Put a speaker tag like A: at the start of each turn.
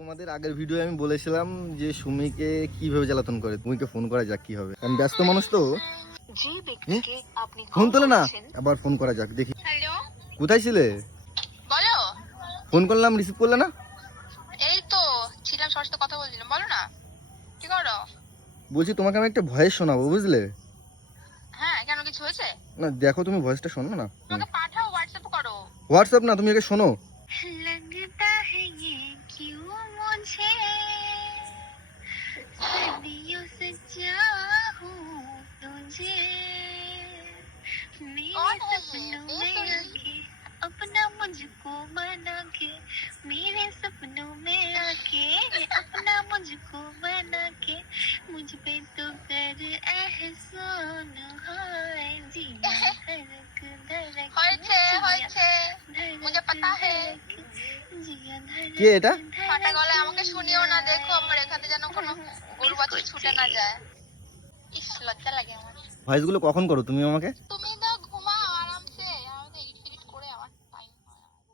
A: তোমাদের আগের ভিডিও আমি বলেছিলাম যে সুমিকে কীভাবে জ্বালাতন করে? তুমিকে ফোন করা যাক কি হবে আমি ব্যস্ত মানুষ তো। ফোন তোলে না। আবার ফোন করা যাক দেখি। কোথায় ছিলে? ফোন করলাম রিসিভ করলে না?
B: এই তো ছিলাম সবার কথা বলছিলাম বলো না। কি করো?
A: বলছি তোমাকে আমি একটা ভয়েস শোনাবো বুঝলে?
B: হ্যাঁ কেন কিছু হয়েছে?
A: না দেখো তুমি ভয়েসটা শোনো না।
B: পাঠাও হোয়াটসঅ্যাপ করো।
A: হোয়াটসঅ্যাপ না তুমি আগে শোনো।
B: मेरे सपनों में आके अपना मुझको बना के मेरे सपनों में आके अपना मुझको बना के मुझ पे तो कर एहसान हाय जीना धड़क धड़क
C: হয়েছে হয়েছে মুঝে পাতা হে
A: কে এটা
C: ফাটা গলায় আমাকে শুনিও না দেখো আমার এখানে যেন কোনো গরু বাছুর ছুটে না যায় ইস লজ্জা লাগে আমার
A: ভয়েসগুলো কখন করো তুমি আমাকে
C: তুমি